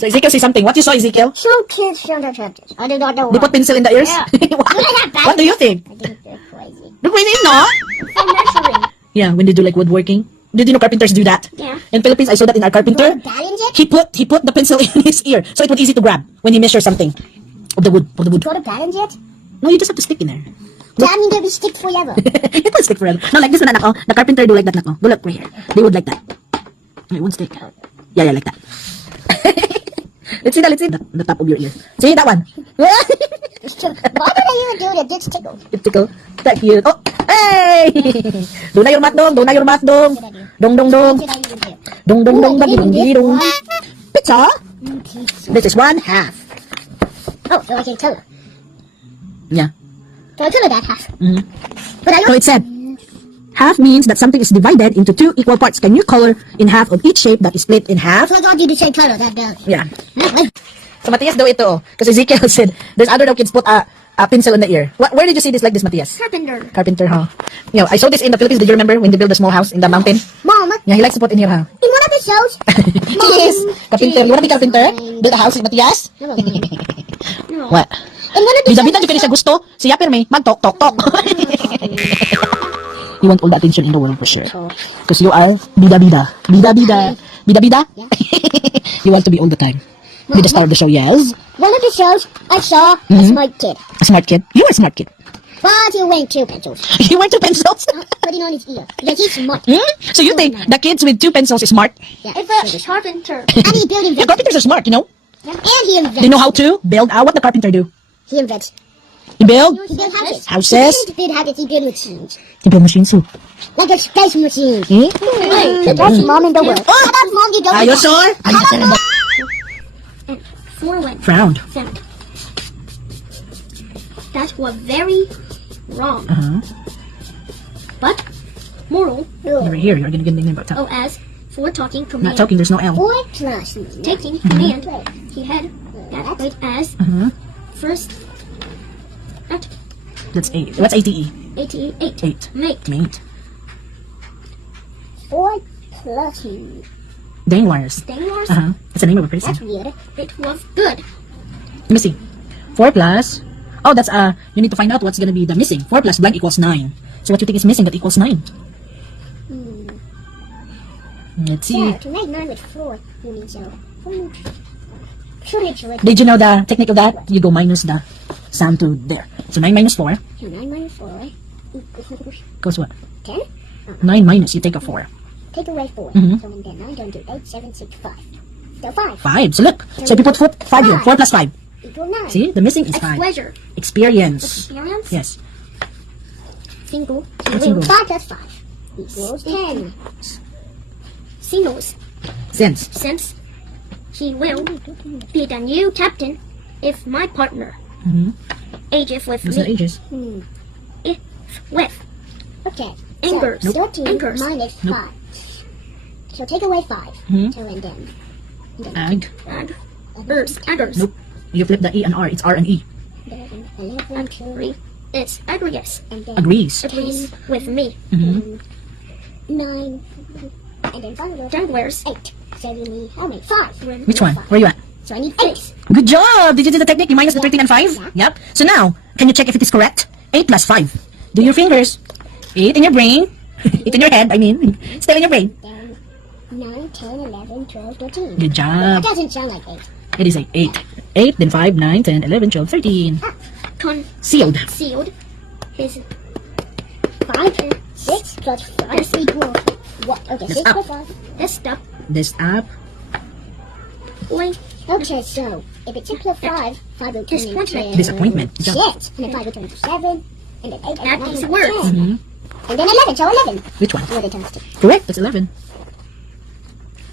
So Ezekiel say something. What you saw, Ezekiel? Some kids show their chapters. I do not know They put pencil in the ears? Yeah. What do you think? I think they're crazy. Look, crazy, no? For measuring. Yeah, when they do like woodworking. Did you know carpenters do that? Yeah. In Philippines, I saw that in our carpenter. Balance it? He put the pencil in his ear, so it was easy to grab when he measures something of the wood. Go to balance it? No, you just have to stick in there. That means they'll be stick forever. It will stick forever. No, like this one, anak, the carpenter do like that, anak. Go look right here. They would like that. Wait, one stick. Yeah, like that. Let's see the top of your ear. See that one? Why do they even do it? It's tickle. It tickle. That cute. Oh, hey! Do na your mat dong. Dong. Dong. What did I even do? Dong. Dong. Pizza. This is 1/2. Oh, so I can color. Yeah. So I color that half. Mm-hmm. But I So it said, half means that something is divided into 2 equal parts. Can you color in half of each shape that is split in half? So I got you the same color, that bell. Yeah. So Matias daw ito. Because Ezekiel said, there's other daw kids put a pencil in the ear. Where did you see this like this, Matias? Carpenter, huh? You know, I saw this in the Philippines. Did you remember when they built a small house in the mountain? Mom, Yeah, he likes to put in here, huh? in one of the shows, Yes. Carpenter. You wanna be carpenter? Build a house in Matias? No. What? In one of the Bida-bida di siya gusto. Siya pirme, mag-tok. You want all the attention in the world for sure. Because you are bida-bida. Bida-bida. Bida-bida? Yeah. You want to be all the time. Be the star of the show, yes? One of the shows, I saw a smart kid. A smart kid. You are a smart kid. But he wearing 2 pencils. You wear 2 pencils? Putting on his ear. Because he's smart. So you think the kids with 2 pencils is smart? Yeah. It's a carpenter. And he building The carpenters are smart, you know? And he invents. They know how to build. What the carpenter do? He invents. You build? He builds houses. Houses? He builds houses. He builds machines. You build machines too. Like a space machine. Hmm? The best mom in the world. Oh, how about mom you don't Are you sure? And 4 went Frowned. found. That was very wrong. But moral Over here, you're gonna get the name about oh as for talking Not command talking, there's no L. 4 plus. taking command he had that wait as first at That's 8. What's ATE? 88 8. make Mate. 4 plus. Dang wires. Dangers. That's the name of a person. That's weird. It was good. Let me see. 4 plus. Oh, that's you need to find out what's gonna be the missing. 4 plus blank equals 9. So what you think is missing that equals 9? Let's see. Yeah, to make 9 with 4, you need so. Surely. Did you know the technique of that? You go minus the sound to there. So 9 minus 4 So 9 minus 4, right? goes what? 10? 9 minus, you take a 4. Take away 4. Mhm. So then 9 turns to 8, 7, 6, 5. So 5. 5. So look. So if you put 5 here, 4 plus 5. Equal 9. See? The missing is 5. Pleasure. Experience. Experience. Yes. Single. What's single? 5 plus 5 equals 10. Singles. Sense. Since he will be the new captain if my partner ages with What's the me. ages? If with Okay. Angers. So 13 Angers. minus Nope. 5. So take away 5. So and then. Ag. aggers. Nope. You flip the E and R. It's R and E. 11, 2, Agree. It's agrees. and then Agrees. Agrees with me. 9. And then 5 Danglers. 8. So you need how many? 5. Which one? Where are you at? So I need 8. Good job! Did you do the technique? You minus the 13 and 5? Yep. So now, can you check if it is correct? 8 plus 5. Do your fingers. 8 in your brain. 8 in your head, I mean. Still in your brain. Then 9, 10, 11, 12, 13. Good That job. doesn't sound like 8. It is 8. 8, then 5, 9, 10, 11, 12, 13. Sealed. Concealed his 5, 6 plus 5 equals what? Okay, That's 6 up. plus 5. this stuff. This up. Link. Okay, so if it's 6 plus 5, 5 will turn Disappointment. into Disappointment. Good job. 6. And then 5 will turn to 7. And then 8. That and is 9, words. 10. And then 11, so 11. Which one? What it turns to. Correct. That's 11.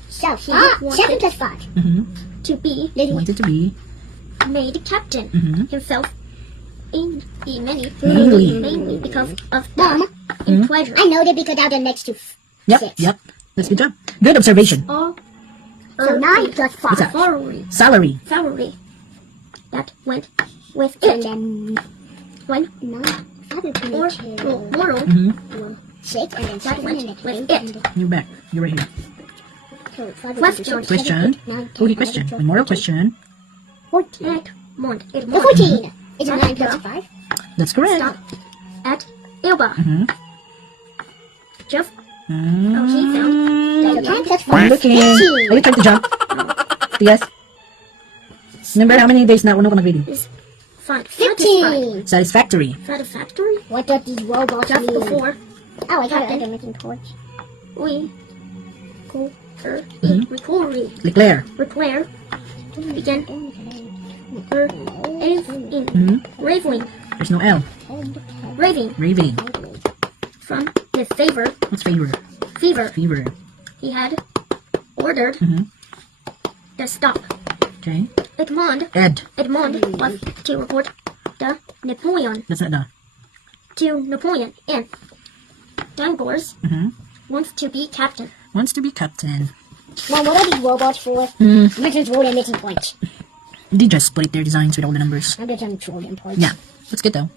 So, wanted- 7 plus 5. To be Wanted to be. made captain himself in the Mainly. mainly because of Mom, in pleasure. I know that because out the next to Yep. 6. Yep. That's good job. Good observation. All So 9 plus 5. What's that? salary Salary. that went with And it. then When 9, 5 will turn or into moral 6. And then 7 went and then with 8. it. And then You're back. You're right here. Question. Okay, question. Memorial question. 14. Edmond. The Edmond. 14. Is it 9 plus 5? That's correct. Stop at Ilba. Mm-hmm. Jeff. Mm. Oh, he found. So 10 plus 5 I'm is looking. 15. Are you trying to jump? Yes. Remember how many days na uno ka mag-reading? Is find 15. Satisfactory. Satisfactory. What does these robots Just mean? before Oh, I got it. I'm making torch. we go Mhm. declare Declare. begin raving Mm-hmm. raving There's no L. raving Raving. from the fever What's favor? fever Fever. he had ordered Mm-hmm. the stop. Okay. Edmond Ed. was to report the Napoleon That's not the. to Napoleon and Dangors Mm-hmm. wants to be captain. Wants to be captain. Mom, what are these robots for? Mm. You're just rolling making points. They just split their designs with all the numbers. I'm just trolling points. Yeah. That's good though.